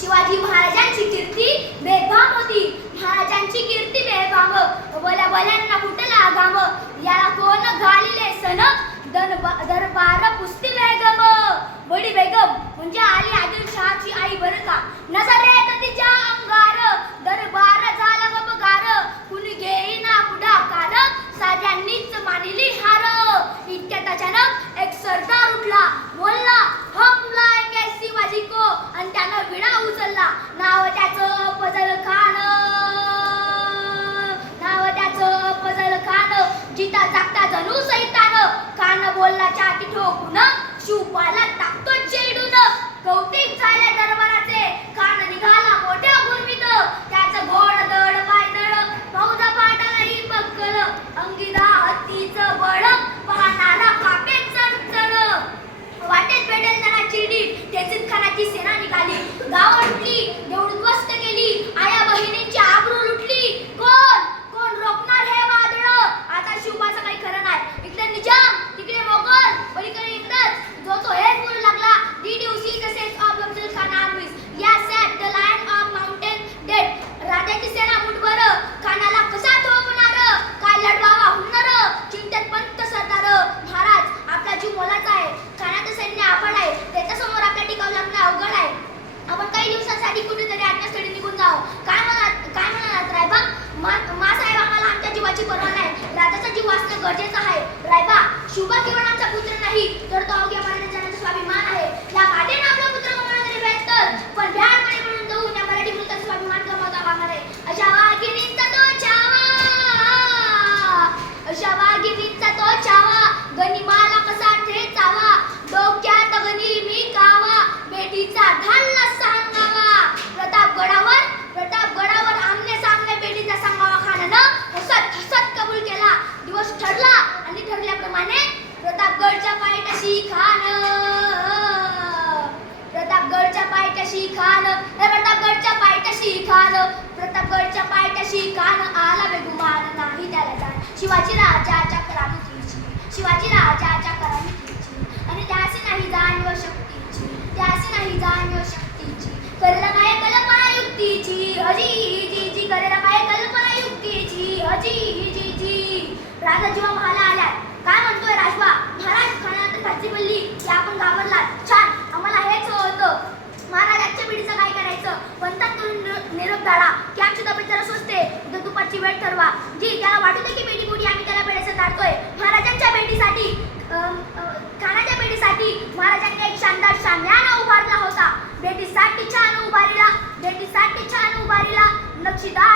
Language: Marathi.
शिवाजी महाराजांची कीर्ती बेफाम होती. महाराजांची कीर्ती बेफाम, बोल्या बोल्यांना फुटला घाम. याला कोण घालिले सन, दरबार पुसती बेगम. बडी बेगम म्हणजे आली आदिलशहाची आई बरं का. नजरेत तिच्या अंगार, दरबार झाला गपगार. कुणी घेईना पुढाकार, साऱ्यांनीच मानिली हार. इतक्यात अचानक एक सरदार उठला, बोलला हम लाएंगे शिवाजी को, आणि त्यानं विडा उचलला. नाव त्याचं फजल खान, नाव त्याचं फजल खान. जिता जागता जणू सैतान, खान बोलला छाती ठोकून, शिवपाला टाकतो चेडून. कौतिक झाले दरबाराचे, खान निघाला मोठ्या गुरमीत. त्याचं घोड दड पायदळ, फौजा पाटालाही बक्कल. अंगिरा हत्तीचं बळ, पाहणारा कापे चणचण. वाटेत भेटेल त्यांना चिडी, तेजीत खानाची सेना निघाली. गाव लुटली, देऊळ उद्ध्वस्त केली, आया बहिणींची आबरू लुटली. कोण कोण रोखणार हे वादळ? आता शिवबाचं काही खरं नाही. इकडे निजाम, तिकडे मोगल, पलीकडे इंग्रज. जो तो हेच बोलू लागला, Did you see the sense of Abdul Khan armies? Yes, said the lion of mountain dead. राजाची सेना मुठभर, खानाला कसा थोपणार? काय लढवावा हुन्नर? चिंतेत पंत सरदार. महाराज, आपला जीव मोलाचा आहे. खानाचं सैन्य आपण आहे, त्याच्यासमोर आपल्या टिकाव लागणं अवघड आहे. आपण काही दिवसांसाठी कुठेतरी आज्ञास्थळी निघून जाऊ. काय म्हणालात रायबा? मासाहेब, आम्हाला आमच्या जीवाची पर्वा नाही. राजाचा जीव वाचणं गरजेचं आहे. रायबा, शिवबा केवळ आमचा पुत्र नाही, तर तो अवघ्या महाराजांचा स्वाभिमान आहे. या काठेनं आपला पुत्र गमावला तरी बेहत्तर, पण भ्याडपणे म्हणून जाऊन या मराठी मुलकाचा स्वाभिमान गमावता कामा नये. अशा वाघिणींचा तो छावा, अशा वाघिणींचा तो छावा. गनिमाला कसा ठेचावा, डोक्यात गणी मी कावा. बेटीचा ढालला सांगावा. प्रतापगडावर आमने सामने बेटीचा सांगावा. खानानं हसत हसत कबूल केला. दिवस ठरला आणि ठरल्याप्रमाणे प्रतापगडच्या पायथ्याशी खान, प्रतापगडच्या पायथ्याशी खान, प्रतापगडच्या पायथ्याशी खान, प्रतापगडच्या पायथ्याशी खान. आला बेगुमान नाही त्याला जाण, शिवाजी राजाच्या करामतीची, शिवाजी राजाच्या करामतीची. आणि त्यासी नाही जाणीव शक्तीची, त्यासी नाही जाणीव शक्तीची. करेला काय कल्पना युक्तीची, हजी जी जी. करेला काय कल्पना युक्तीची, हजी जी जी. राजा जेव्हा महाला आल्यात, काय म्हणतोय राजवा? महाराज, खानात खाची बोलली की आपण घाबरलात. छान, आम्हाला हेच होतं. महाराज, आजच्या पिढीचं काय करायचं? पंथात निरोप धाडा की आमची तब्येत जरा स्वस्ते, उद्या दुपारची वेळ ठरवा. जी त्याला वाटू दे की बेटी बुडी आम्ही त्याला बेडीचं ताडतोय. महाराजांच्या बेटीसाठी, खानाच्या बेटीसाठी महाराजांनी एक शानदार शामियाना उभारला होता. बेटीसाठी छान उभारीला, बेटीसाठी छान उभारीला. नक्षीदार